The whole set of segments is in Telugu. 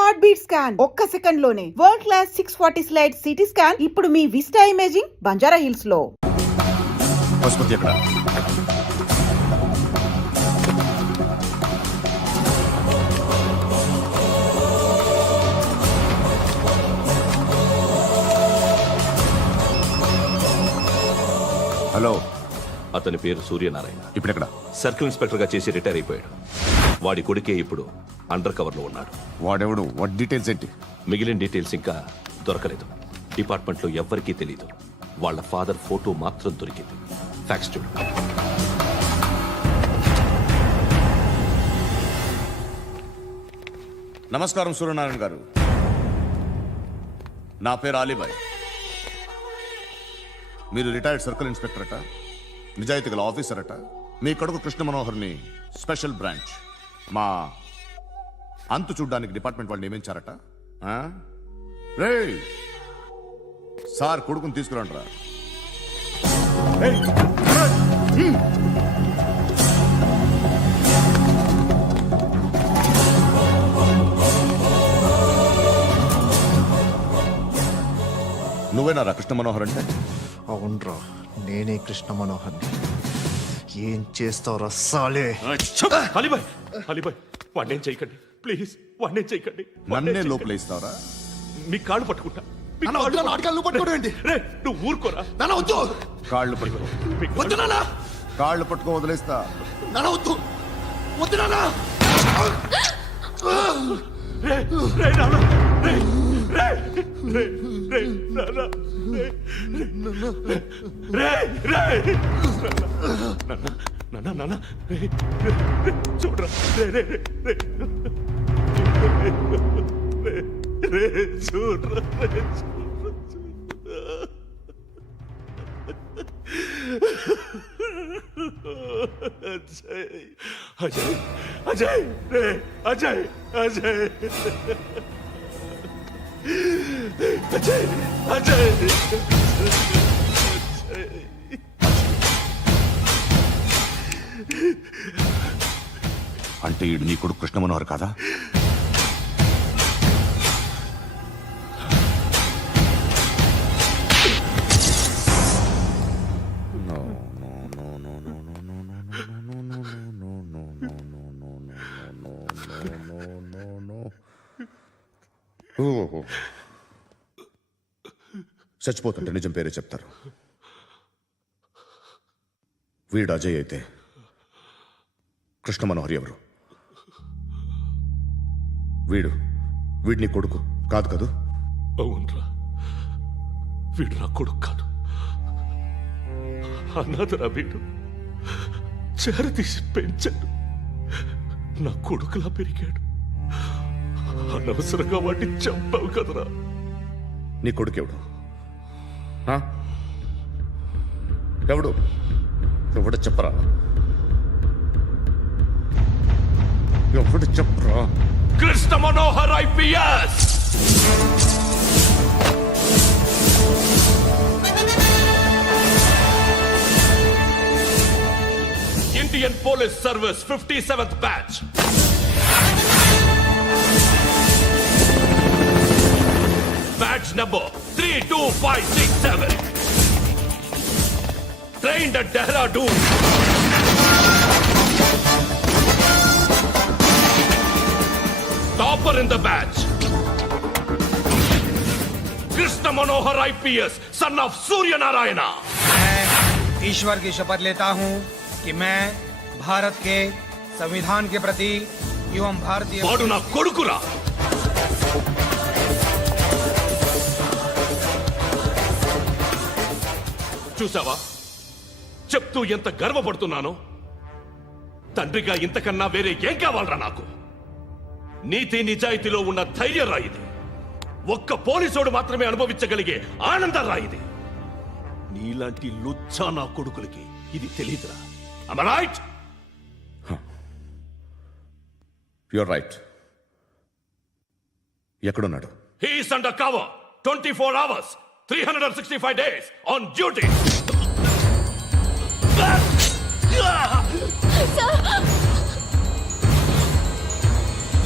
హార్ట్ బీట్ స్కాన్ ఒక్క సెకండ్ లోనే world class 640 slide CT scan ఇప్పుడు మీ విస్టా ఇమేజింగ్ బంజారా హిల్స్ లో. పశుపతి ఎక్కడ? హలో, అతని పేరు సూర్యనారాయణ. ఇప్పుడెక్కడ? సర్కిల్ ఇన్స్పెక్టర్ గా చేసి రిటైర్ అయిపోయాడు. వాడి కొడుకే ఇప్పుడు అండర్ కవర్ లో ఉన్నాడు. వాడెవడు? వాట్ డీటెయిల్స్ ఏంటి? మిగిలిన డీటెయిల్స్ ఇంకా దొరకలేదు. డిపార్ట్మెంట్ లో ఎవ్వరికీ తెలియదు. వాళ్ళ ఫాదర్ ఫోటో మాత్రం దొరికింది. ఫ్యాక్స్ చూడు. నమస్కారం సూర్యనారాయణ గారు. నా పేరు అలీబాయ్. మీరు రిటైర్డ్ సర్కిల్ ఇన్స్పెక్టర్ అట, నిజాయితీ గల ఆఫీసర్ అట. మీ కొడుకు కృష్ణ మనోహర్ని స్పెషల్ బ్రాంచ్ మా అంతు చూడ్డానికి డిపార్ట్మెంట్ వాళ్ళు నియమించారట. రే సార్, కొడుకుని తీసుకురండిరా. నువ్వేనారా కృష్ణ మనోహర్ అంటే? అవునరా, నేనే కృష్ణ మనోహర్ని. ఏం చేస్తావురా సాలే? అలీబాయ్, అలీబాయ్, వాడినేం చేయకండి ప్లీజ్, వాడినేం చేయకండి. నన్నే లోపల ఇస్తావరా? మీ కాళ్ళు పట్టుకుంటా. నువ్వు ఊరుకోరా. కాళ్ళు పట్టుకో. కాళ్ళు పట్టుకో, వదిలేస్తా. చూడరా, చూడరా. అజయ్, అజయ్, రే అజయ్, అజయ్, అజయ్, అజయ్. అంటే ఈడు నీ కొడుకు కృష్ణ మనోహర్ కాదా? చచ్చిపోతుంటే నిజం పేరే చెప్తారు. వీడు అజయ్ అయితే కృష్ణ మనోహర్ ఎవరు? వీడిని కొడుకు కాదు కదూ? అవునరా, వీడు నా కొడుకు కాదు. అన్నదరా వీడు. చేరతీసి పెంచాడు. నా కొడుకులా పెరిగాడు. అనవసరంగా వాడిని చంపావు కదరా. నీ కొడుకు ఎవడు? ఎవడు? ఎవడు చెప్పరా? ఎవడు చెప్పరా? Krishna Manohar IPS. Indian police service 57th batch. Badge number 32567. Trained at Dehradun. Topper in the batch. Krishna Manohar IPS, son of Surya Narayana. मैं ईश्वर की शपथ लेता हूं कि मैं भारत के संविधान के प्रति एवं भारतीय వాడు నా కొడుకురా. చూసావా, చెప్తూ ఎంత గర్వపడుతున్నానో. తండ్రిగా ఇంతకన్నా వేరే ఏం కావాలరా నాకు? నీతి నిజాయితీలో ఉన్న ధైర్యం రాయిది. ఒక్క పోలీసోడు మాత్రమే అనుభవించగలిగే ఆనందం రాయిది. నీలాంటి లుచ్చా నా కొడుకులకి ఇది తెలీదురా. Am I right? You're right. ఎక్కడున్నాడు? He is under cover 24 hours 365 days on duty.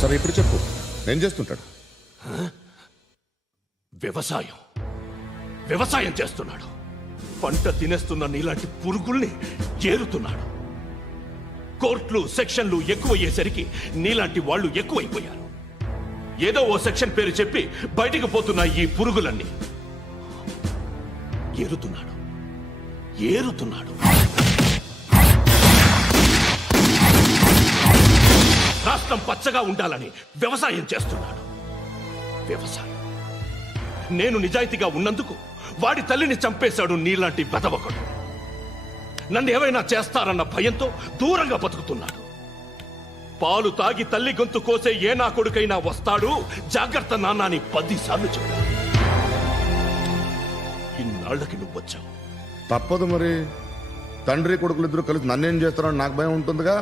సరే ఇప్పుడు చెప్పు, ఏం చేస్తుంటాడు? వ్యవసాయం చేస్తున్నాడు. పంట తినేస్తున్న నీలాంటి పురుగుల్ని ఏరుతున్నాడు. కోర్టులు సెక్షన్లు ఎక్కువయ్యేసరికి నీలాంటి వాళ్ళు ఎక్కువైపోయారు. ఏదో ఓ సెక్షన్ పేరు చెప్పి బయటికి పోతున్న ఈ పురుగులన్నీ ఏరుతున్నాడు. రాష్ట్రం పచ్చగా ఉండాలని వ్యవసాయం చేస్తున్నాడు. నేను నిజాయితీగా ఉన్నందుకు వాడి తల్లిని చంపేశాడు నీలాంటి వెధవకుడు. నన్ను ఏమైనా చేస్తారన్న భయంతో దూరంగా బతుకుతున్నాడు. పాలు తాగి తల్లి గొంతు కోసే ఏ నా కొడుకైనా వస్తాడు, జాగ్రత్త నాన్న అని 10 సార్లు చెప్పాడు. ఇన్నాళ్ళకి నువ్వు వచ్చావు. తప్పదు మరి. తండ్రి కొడుకులు ఇద్దరు కలిసి నన్నేం చేస్తారని నాకు భయం ఉంటుందిగా.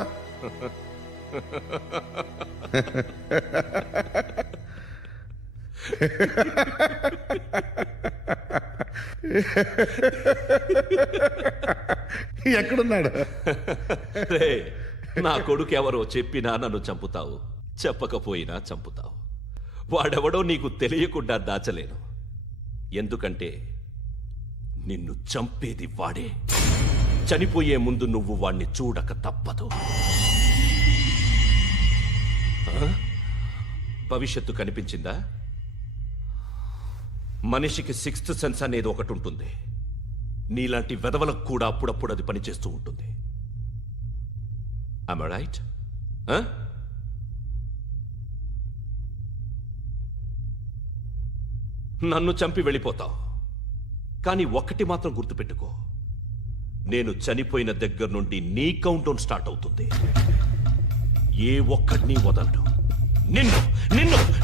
ఎక్కడున్నాడు? రే, నా కొడుకు ఎవరో చెప్పినా నన్ను చంపుతావు, చెప్పకపోయినా చంపుతావు. వాడెవడో నీకు తెలియకుండా దాచలేను. ఎందుకంటే నిన్ను చంపేది వాడే. చనిపోయే ముందు నువ్వు వాణ్ణి చూడక తప్పదు. భవిష్యత్తు కనిపించిందా? మనిషికి 6th సెన్స్ అనేది ఒకటి ఉంటుంది. నీలాంటి వెధవలకు కూడా అప్పుడప్పుడు అది పనిచేస్తూ ఉంటుంది. Am I right? నన్ను చంపి వెళ్ళిపోతావు. కానీ ఒక్కటి మాత్రం గుర్తుపెట్టుకో, నేను చనిపోయిన దగ్గర నుండి నీ కౌంట్ డౌన్ స్టార్ట్ అవుతుంది. ఏ ఒక్కడిని వదలడు.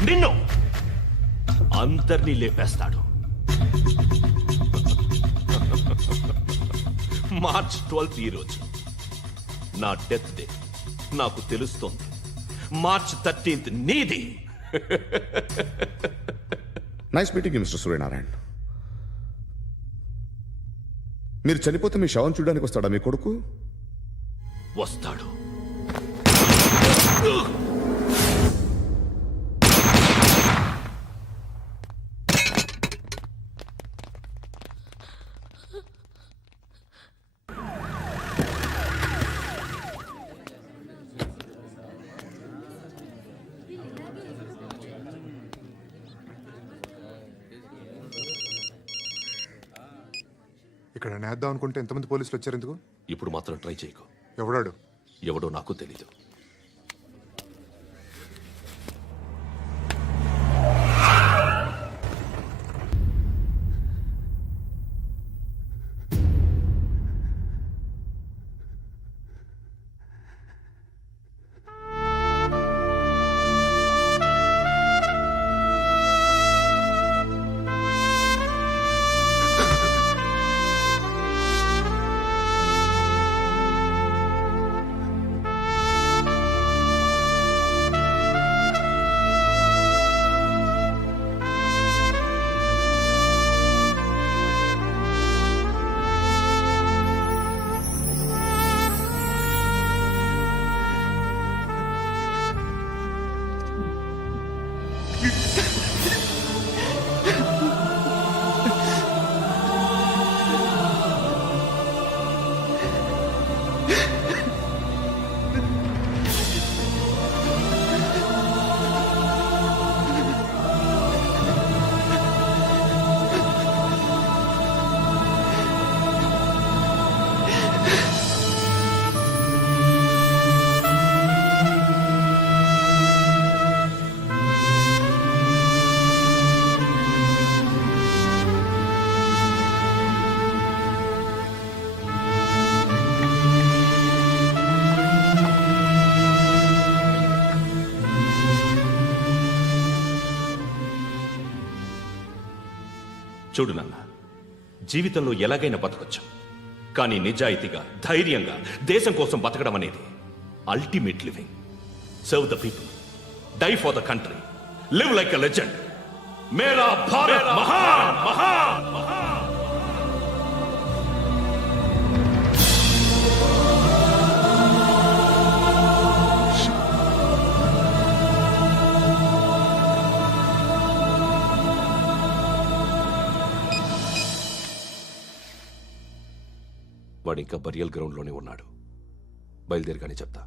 నిన్ను అందరినీ లేపేస్తాడు. మార్చ్ 12th ఈ రోజు నా డెత్ డే. నాకు తెలుస్తోంది. మార్చ్ 13th నీది. Nice meeting mister Suryanarayana. మీరు చనిపోతే మీ శవం చూడడానికి వస్తాడా మీ కొడుకు? వస్తాడు. ఇక్కడ నేద్దాం అనుకుంటే ఎంతమంది పోలీసులు వచ్చారు ఎందుకు? ఇప్పుడు మాత్రం ట్రై చేయకు. ఎవడాడు? ఎవడో నాకు తెలీదు. చూడు నాన్న, జీవితంలో ఎలాగైనా బతకొచ్చు. కానీ నిజాయితీగా, ధైర్యంగా దేశం కోసం బతకడం అనేది ultimate living. Serve the people, die for the country, live like a legend. మేరా భారత్ మహాన్ మహాన్ మహాన్. వాడు ఇంకా బరియల్ గ్రౌండ్లోనే ఉన్నాడు. బయలుదేరగానే చెప్తా.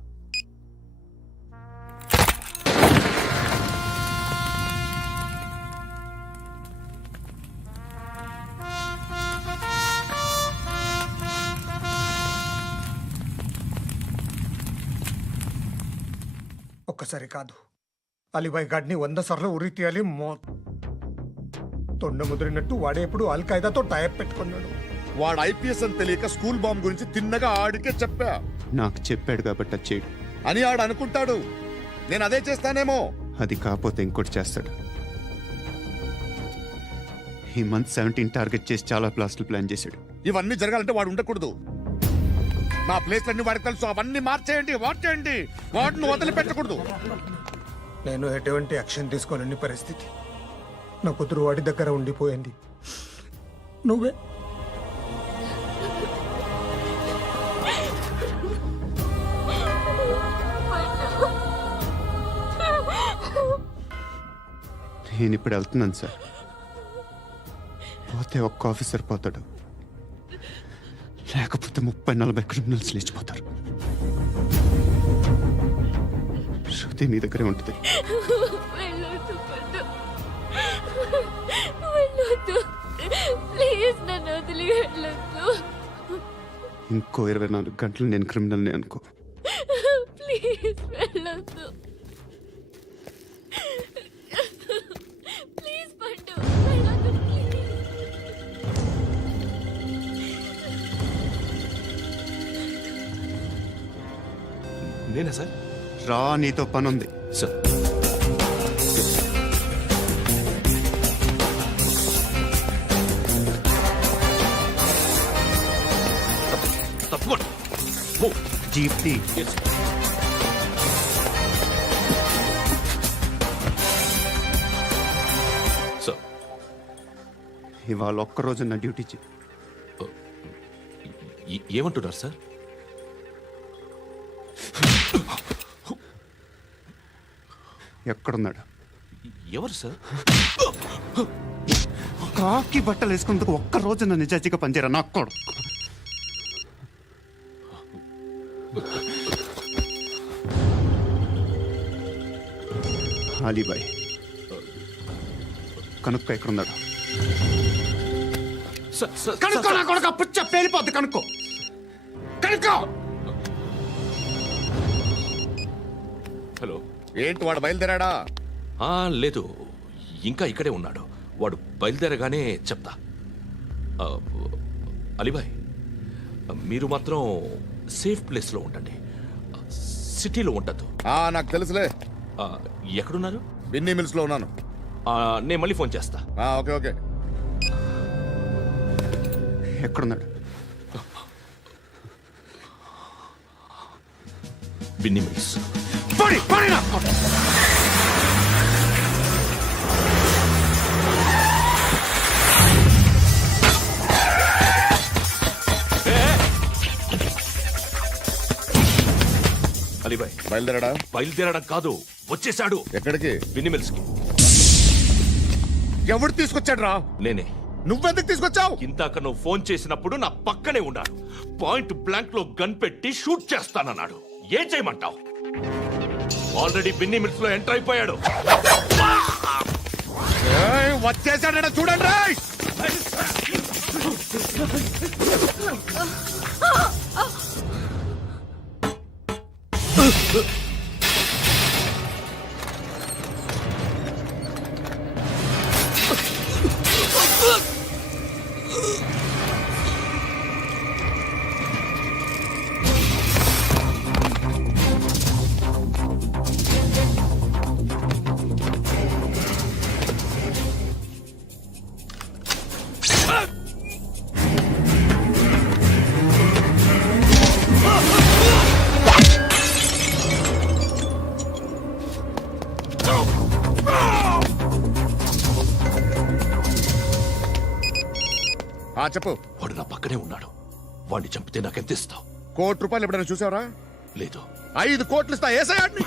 ఒక్కసారి కాదు, అలీబాయ్ గాడిని 100 సార్లు ఉరి తీయాలి. తొండ ముదిరినట్టు వాడే ఎప్పుడు అల్ ఖైదాతో టైప్ పెట్టుకున్నాడు. వాడు ఐపీఎస్ అని తెలియక స్కూల్ బాంబ్ గురించి తిన్నగా ఆడికే చెప్పా నాకు చెప్పాడు కాబట్టి అది చేయడు. అని ఆడు అనుకుంటాడు. నేను అదే చేస్తానేమో. అది కాకపోతే ఇంకోటి చేస్తాడు. ఈ మంత్ 17 టార్గెట్ చేసి చాలా ప్లాస్టులు ప్లాన్ చేశాడు. ఇవన్నీ జరగాలంటే వాడు ఉండకూడదు. నా ప్లేస్లన్నీ వాడికి తెలుసు. అవన్నీ మార్చేయండి, మార్చేయండి. వాటిని వదిలిపెట్టకూడదు. నేను ఎటువంటి యాక్షన్ తీసుకోలేని పరిస్థితి. నా కూతురు వాడి దగ్గర ఉండిపోయింది. నువ్వే నేను ఇప్పుడు వెళ్తున్నాను సార్. పోతే ఒక్క ఆఫీసర్ పోతాడు, లేకపోతే 30-40 క్రిమినల్స్ లేచిపోతారు. శృతి నీ దగ్గరే ఉంటుంది. వెళ్ళొద్దు పండు, వెళ్ళొద్దు ప్లీజ్, నన్ను వదిలి వెళ్ళొద్దు ఇంకో 24 గంటలు నేను క్రిమినల్ని అనుకో. ప్లీజ్ వెళ్ళొద్దు, ప్లీజ్ పండు వెళ్ళొద్దు ప్లీజ్. నేనా సార్? రా, నీతో పని ఉంది. సార్ తప్పకుండా. జీప్ తీ. సార్ ఇవాళ ఒక్కరోజు నా డ్యూటీ చేయి. ఏమంటున్నారు సార్? ఎక్కడున్నాడు? ఎవరు సార్? కాకి బట్టలు వేసుకున్నందుకు ఒక్కరోజు నా నిజాజీగా పనిచేయరా నా కొడుకు. అలీబాయ్ కనుక్కో, ఎక్కడున్నాడు? కనుక్కో నా కొడుకు. పుచ్చ పేలిపోద్ది. కనుక్కో, కనుక్కో. హలో. ఏంటి వాడు బయలుదేరాడా? లేదు, ఇంకా ఇక్కడే ఉన్నాడు. వాడు బయలుదేరగానే చెప్తా. అలీబాయ్, మీరు మాత్రం సేఫ్ ప్లేస్లో ఉండండి, సిటీలో ఉండద్దు. నాకు తెలుసులే. ఎక్కడున్నారు? బిన్నీ మిల్స్ లో ఉన్నాను. నేను మళ్ళీ ఫోన్ చేస్తా. Okay okay. ఎక్కడున్నాడు? బిన్నీ మిల్స్. అలీబాయ్ బయలుదేరాడా? బయలుదేరడం కాదు, వచ్చేశాడు. ఎక్కడికి? బిన్నీ మిల్స్ కి. ఎవడు తీసుకొచ్చాడు రా? నేనే. నువ్వెందుకు తీసుకొచ్చావు? ఇందాక నువ్వు ఫోన్ చేసినప్పుడు నా పక్కనే ఉన్నాడు. పాయింట్ బ్లాంక్ లో గన్ పెట్టి షూట్ చేస్తానన్నాడు. ఏం చేయమంటావు? ఆల్రెడీ బిన్నీ మిల్స్ లో ఎంటర్ అయిపోయాడు. వచ్చేసాడ చూడండి రా. చెప్పు. వాడు నా పక్కనే ఉన్నాడు. వాడిని చంపితే నాకెంత ఇస్తావు? ₹1,00,00,000 ఎప్పుడైనా చూసావరా? లేదు. 5 కోట్లు ఇస్తా. ఏసయాడిని.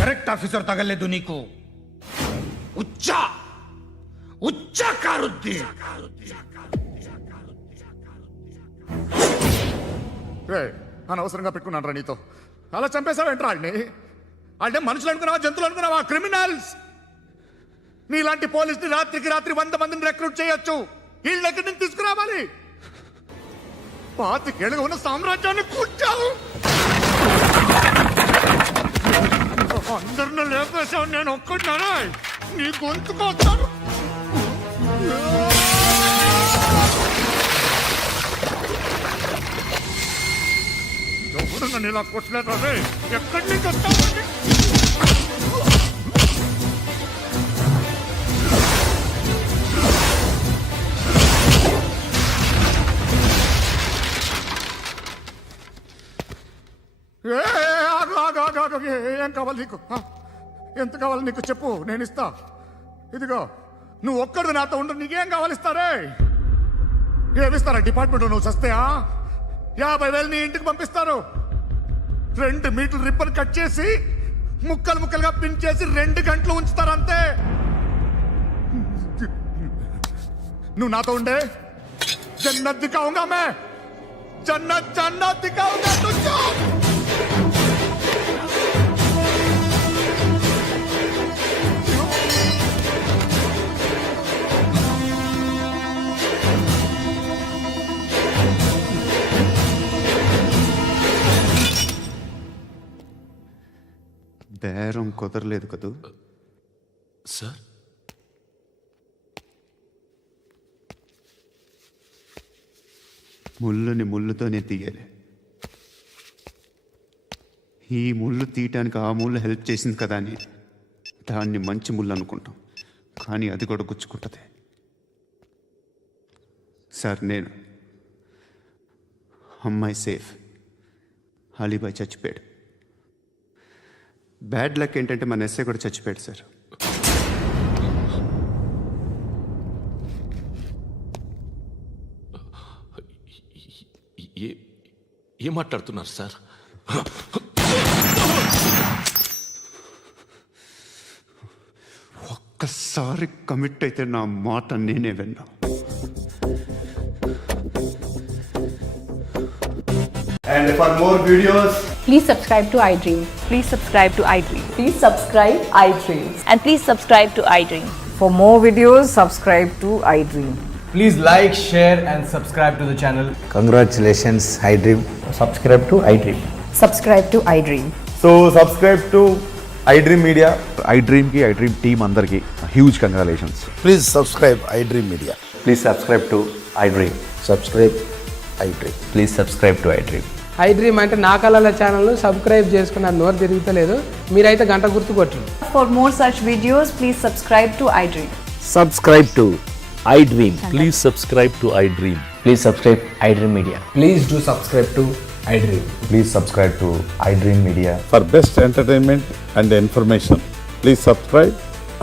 करेक्ट ऑफिसर तगलेदू नीकू उच्चा उच्चा कारुद्दी అనవసరంగా పెట్టుకున్నాను రా నీతో అలా చంపేశావేంట్రా ఆడిని అంటే మనుషులు అనుకున్నావా జంతువులు అనుకున్నావా క్రిమినల్స్ నీలాంటి పోలీసుని రాత్రికి రాత్రి 100 మందిని రిక్రూట్ చేయొచ్చు వీళ్ళ ఎక్కడి నుంచి తీసుకురావాలి 25 ఏళ్ళుగా ఉన్న సామ్రాజ్యాన్ని కూర్చావు అందరిని లేపేశావు నేను ఒక్కడినారా నీ గొంతుకొస్తాను ఎవరు నన్ను ఇలా కొట్టలేదా రే ఎక్కడి నుంచి వస్తావు ఏం కావాలి నీకు ఎంత కావాలి నీకు చెప్పు నేను ఇస్తా ఇదిగో నువ్వు ఒక్కడు నాతో ఉండు నీకేం కావాలి ఇస్తారే ఏమిస్తారా డిపార్ట్మెంట్ నువ్వు చస్తేయా 50,000 నీ ఇంటికి పంపిస్తారు 2 మీటర్లు రిబ్బన్ కట్ చేసి ముక్కలు ముక్కలుగా పిన్ చేసి 2 గంటలు ఉంచుతారు అంతే నువ్వు నాతో ఉండే జన్నత్ దిఖాऊंगा मैं जन्नत जन्नत दिखाऊंगा तुझको బేరం కుదరలేదు కదూ సార్ ముళ్ళుని ముళ్ళుతోనే తీయాలి ఈ ముళ్ళు తీయటానికి ఆ ముళ్ళు హెల్ప్ చేసింది కదా అని దాన్ని మంచి ముళ్ళు అనుకుంటాం కానీ అది కూడా గుచ్చుకుంటుంది సార్ నేను అమ్మాయి సేఫ్ అలీబాయ్ చచ్చిపోయాడు బ్యాడ్ లక్ ఏంటంటే మన ఎస్ఐ కూడా చచ్చిపోయాడు సార్ ఏం మాట్లాడుతున్నారు సార్ ఒక్కసారి కమిట్ అయితే నా మాట నేనే విన్నా And for more videos, Please subscribe to iDream. Please subscribe to iDream. Please subscribe iDream. And please subscribe to iDream. For more videos, subscribe to iDream. Please like, share and subscribe to the channel. Congratulations, iDream. Subscribe to iDream. Subscribe to iDream. So, subscribe to iDream Media. iDream ki iDream team andarki huge congratulations. Please subscribe iDream Media. Please subscribe to iDream. Subscribe iDream. Please subscribe to iDream. iDream అంటే నా కళల ఛానల్ సబ్స్క్రైబ్ చేసుకున్న నోరు తిరుగుతలేదు మీరైతే గంట గుర్తు కొట్టండి. For more such videos, please subscribe to iDream. Subscribe to iDream. Please subscribe to I dream Please subscribe iDream Media. Please do subscribe to iDream. Please subscribe to iDream Media. For best entertainment and information, please subscribe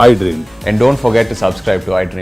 iDream. And don't forget to subscribe to iDream.